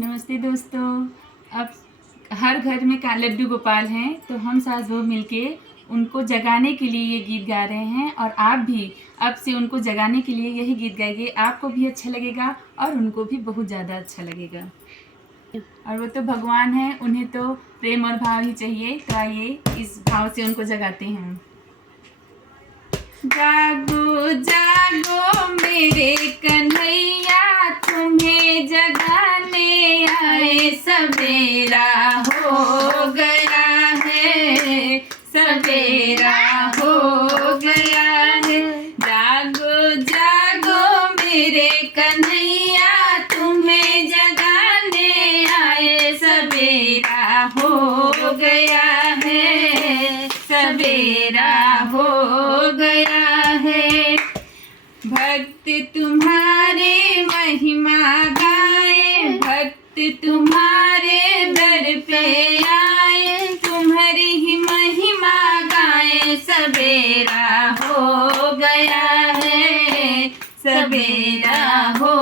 नमस्ते दोस्तों। अब हर घर में का लड्डू गोपाल हैं, तो हम सास बहू मिलके उनको जगाने के लिए ये गीत गा रहे हैं। और आप भी अब से उनको जगाने के लिए यही गीत गाइए, आपको भी अच्छा लगेगा और उनको भी बहुत ज़्यादा अच्छा लगेगा। और वो तो भगवान हैं, उन्हें तो प्रेम और भाव ही चाहिए। तो आइए इस भाव से उनको जगाते हैं। जागो जागो मेरे कन्हैया, तुम्हें जगाने आए, सवेरा हो गया है, सवेरा हो गया है। जागो जागो मेरे कन्हैया, तुम्हें जगाने आए, सवेरा हो गया है, सवेरा हो गया है। भक्त तुम्हारे महिमा गाए, भक्त तुम्हारे दर पे आए, तुम्हारी ही महिमा गाए, सवेरा हो गया है, सवेरा हो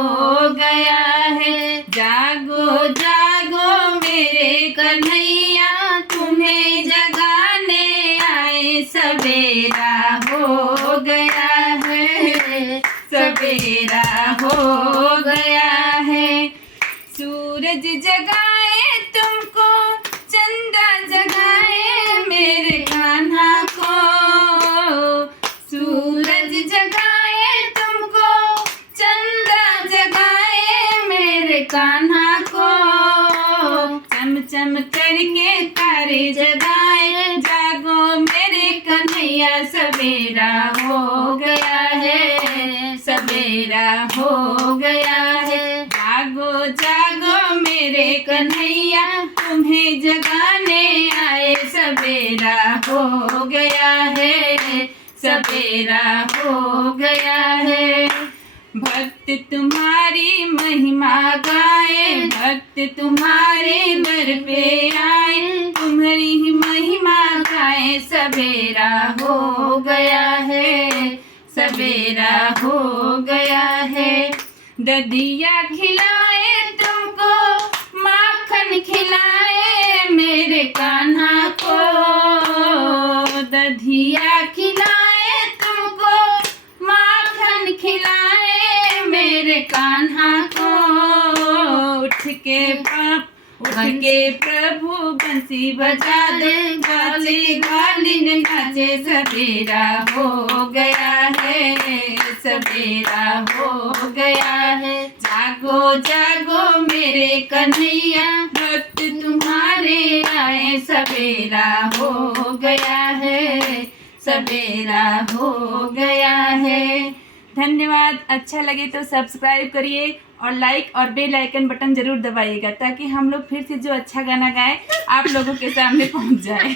गया है। जागो जागो मेरे कन्हैया, तुम्हें जगाने आए, सवेरा हो गया है, सवेरा हो गया है। सूरज जगाए तुमको, चंदा जगाए मेरे कान्हा को, सूरज जगाए तुमको, चंदा जगाए मेरे कान्हा को। चम चम करके तारे जगाए, जागो मेरे कन्हैया, सवेरा हो गया है, सवेरा हो गया है। जागो जागो मेरे कन्हैया, तुम्हें जगाने आए, सवेरा हो गया है, सवेरा हो गया है। भक्त तुम्हारी महिमा गाए, भक्त तुम्हारे दर पे आए, तुम्हारी ही महिमा गाए, सवेरा हो गया है, सवेरा हो गया है। ददिया खिलाए तुमको, माखन खिलाए मेरे कान्हा को, दधिया खिलाए तुमको, माखन खिलाए मेरे कान्हा को। उठ के प्रभु बंसी बजा दे, गाले गालिन नाचे, सवेरा हो गया है, सवेरा हो गया है। जागो जागो मेरे कन्हैया, भक्त तुम्हारे आए, सवेरा हो गया है, सवेरा हो गया है। धन्यवाद। अच्छा लगे तो सब्सक्राइब करिए और लाइक और बेल आइकन बटन ज़रूर दबाइएगा, ताकि हम लोग फिर से जो अच्छा गाना गाएं आप लोगों के सामने पहुंच जाए।